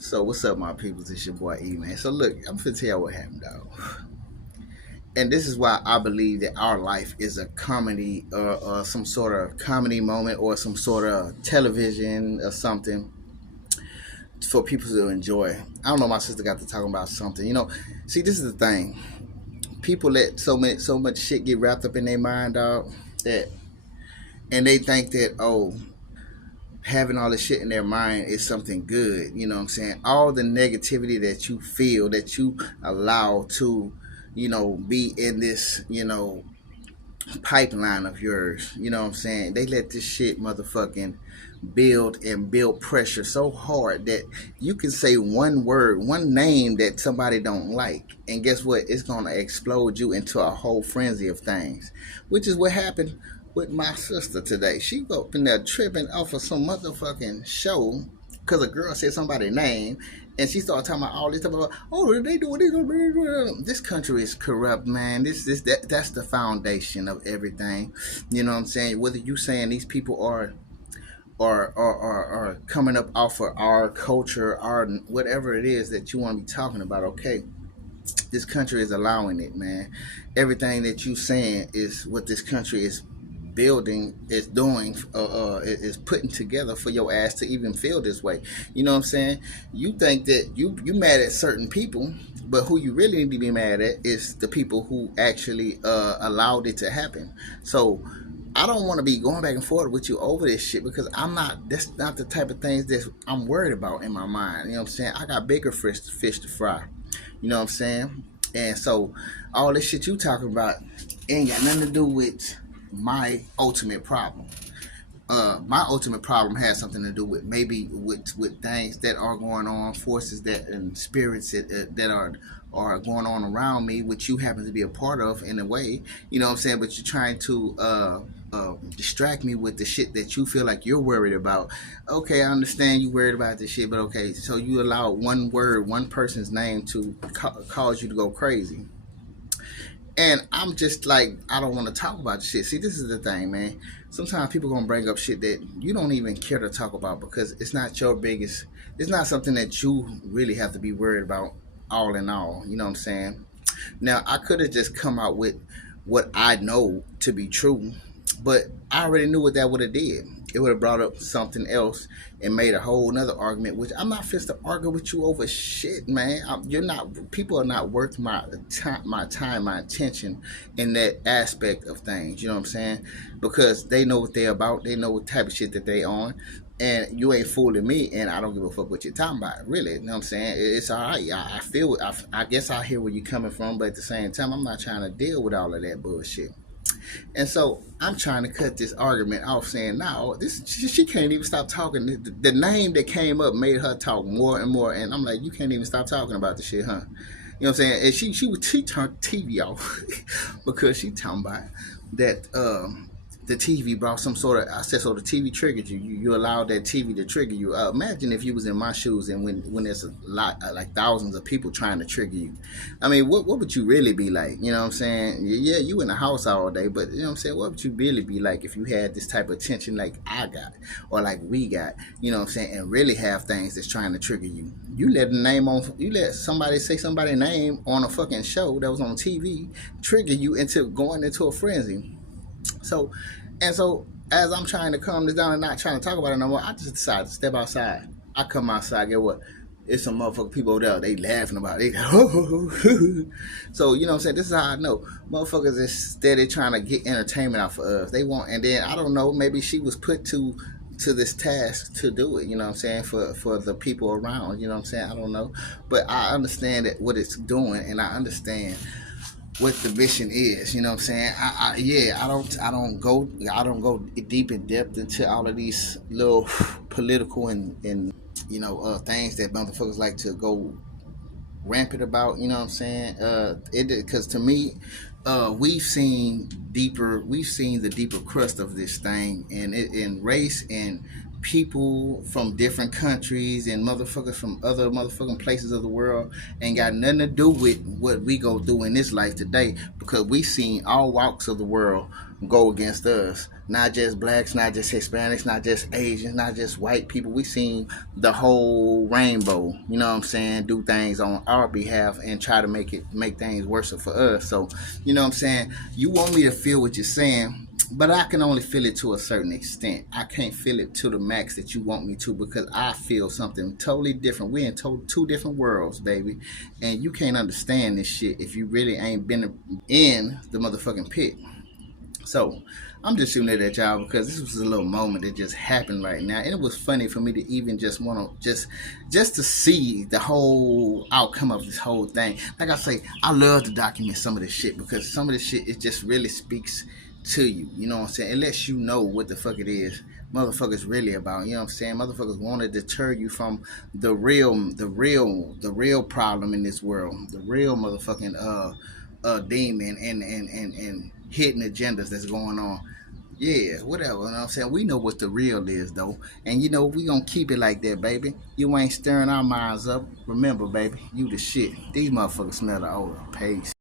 So what's up, my peoples? It's your boy E, man. So look, I'm finna tell you what happened, dog. And this is why I believe that our life is a comedy, or some sort of comedy moment, or some sort of television or something for people to enjoy. I don't know. My sister got to talking about something. See, this is the thing. People let so much shit get wrapped up in their mind, dog. That and they think that having all this shit in their mind is something good. You know what I'm saying? All the negativity that you feel, that you allow to, be in this, pipeline of yours. You know what I'm saying? They let this shit motherfucking build pressure so hard that you can say one word, one name that somebody don't like, and guess what? It's gonna explode you into a whole frenzy of things, which is what happened with my sister today. She go up in there tripping off of some motherfucking show because a girl said somebody's name, and she started talking about all this stuff about, oh, they do it. This country is corrupt, man. That's the foundation of everything. You know what I'm saying? Whether you saying these people are coming up off of our culture, our whatever it is that you want to be talking about, okay, this country is allowing it, man. Everything that you saying is what this country is building, is doing, is putting together for your ass to even feel this way. You know what I'm saying? You think that you mad at certain people, but who you really need to be mad at is the people who actually allowed it to happen. So I don't want to be going back and forth with you over this shit because I'm not. That's not the type of things that I'm worried about in my mind. You know what I'm saying? I got bigger fish to fry. You know what I'm saying? And so all this shit you talking about ain't got nothing to do with my ultimate problem. My ultimate problem has something to do with maybe with things that are going on, forces that and spirits that are going on around me, which you happen to be a part of in a way. You know what I'm saying? But you're trying to distract me with the shit that you feel like you're worried about. Okay, I understand you worried about this shit, but okay, so you allow one word, one person's name to cause you to go crazy. And I'm just like, I don't want to talk about shit. See, this is the thing, man. Sometimes people gonna bring up shit that you don't even care to talk about because it's not your biggest. It's not something that you really have to be worried about. All in all, you know what I'm saying. Now, I could have just come out with what I know to be true, but I already knew what that would have did. It would have brought up something else and made a whole another argument. Which I'm not fit to argue with you over shit, man. You're not. People are not worth time, my attention in that aspect of things. You know what I'm saying? Because they know what they're about. They know what type of shit that they on. And you ain't fooling me, and I don't give a fuck what you're talking about. Really, you know what I'm saying? It's all right. I feel. I guess I hear where you're coming from, but at the same time, I'm not trying to deal with all of that bullshit. And so I'm trying to cut this argument off, saying, "No, this she can't even stop talking." The name that came up made her talk more and more, and I'm like, "You can't even stop talking about the shit, huh?" You know what I'm saying? And she turned TV off because she talking about that the TV brought some sort of. I said, so the TV triggered you. You allowed that TV to trigger you. Imagine if you was in my shoes and when there's a lot, like thousands of people trying to trigger you. I mean, what would you really be like? You know what I'm saying? Yeah, you in the house all day, but you know what I'm saying? What would you really be like if you had this type of attention like I got or like we got? You know what I'm saying? And really have things that's trying to trigger you. You let somebody say somebody's name on a fucking show that was on TV trigger you into going into a frenzy. So, and so as I'm trying to calm this down and not trying to talk about it no more, I just decided to step outside. I come outside, get what? It's some motherfucking people over there, they laughing about it. So, you know what I'm saying? This is how I know. Motherfuckers is steady trying to get entertainment out for us. They want, and then I don't know, maybe she was put to this task to do it, you know what I'm saying, for the people around, you know what I'm saying? I don't know. But I understand that what it's doing, and I understand what the mission is. You know what I'm saying? I don't go deep in depth into all of these little political and things that motherfuckers like to go rampant about. You know what I'm saying? It because to me, we've seen the deeper crust of this thing, and in race and people from different countries and motherfuckers from other motherfucking places of the world ain't got nothing to do with what we go through in this life today, because we seen all walks of the world go against us. Not just blacks, not just Hispanics, not just Asians, not just white people. We seen the whole rainbow, you know what I'm saying, do things on our behalf and try to make things worse for us. So, you know what I'm saying? You want me to feel what you're saying, but I can only feel it to a certain extent. I can't feel it to the max that you want me to because I feel something totally different. We're in two different worlds, baby. And you can't understand this shit if you really ain't been in the motherfucking pit. So I'm just shooting it at y'all because this was a little moment that just happened right now, and it was funny for me to even just want to just to see the whole outcome of this whole thing. Like I say, I love to document some of this shit because some of this shit it just really speaks to you. You know what I'm saying? It lets you know what the fuck it is. Motherfuckers really about, you know what I'm saying? Motherfuckers want to deter you from the real problem in this world, the real motherfucking demon and hidden agendas that's going on. Yeah, whatever. You know what I'm saying? We know what the real is though. And you know, we gonna keep it like that, baby. You ain't stirring our minds up. Remember, baby, you the shit. These motherfuckers smell the odor. Peace.